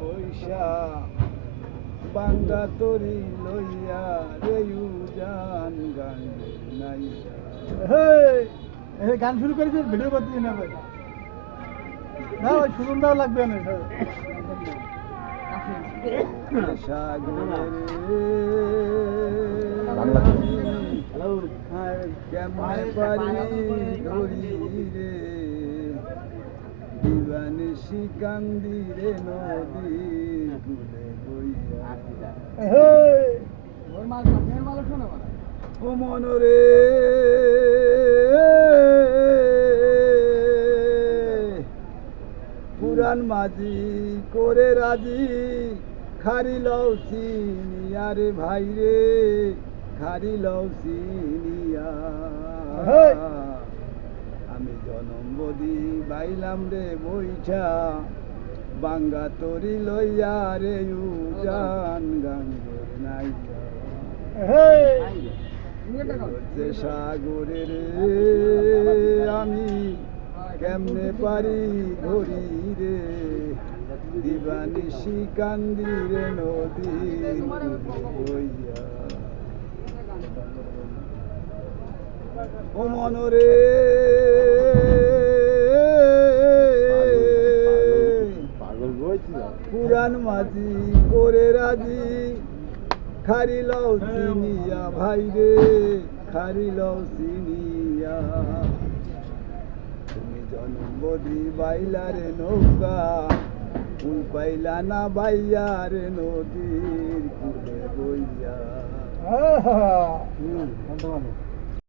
বৈশা বাঙ্গা তরি লইয়া রে উজান গান নাইয়া। গান শুরু করেছিস, ভিডিও করতেছি না ভাই, না ভাই সুন্দর লাগবে না কেমনে পারি ধরি রে দিবানিশি কান্দি রে নদী গুলে বইয়া। ও মনরে পুরান মাঝি করে রাজি খারি লও চিনিয়া রে ভাই রে খারি লও চিনিয়া। আমি জনম বদি বাইলাম রে বৈঠা বাঙ্গা তরি লইয়া রে উজান গাঙ্গের নাইয়া। সাগরে রে আমি কেমনে পারি ধরি রে দিবানিশি কান্দি রে নদীর বইয়া। ও মনরে পুরান মাঝি করে রাজি খারি লও চিনিয়া ভাই রে খারি লও চিনিয়া। তুমি জনম বদি বাইলা রে নৌকা ফুল পাইলা না বাইয়া রে নদীর কুলে বইয়া।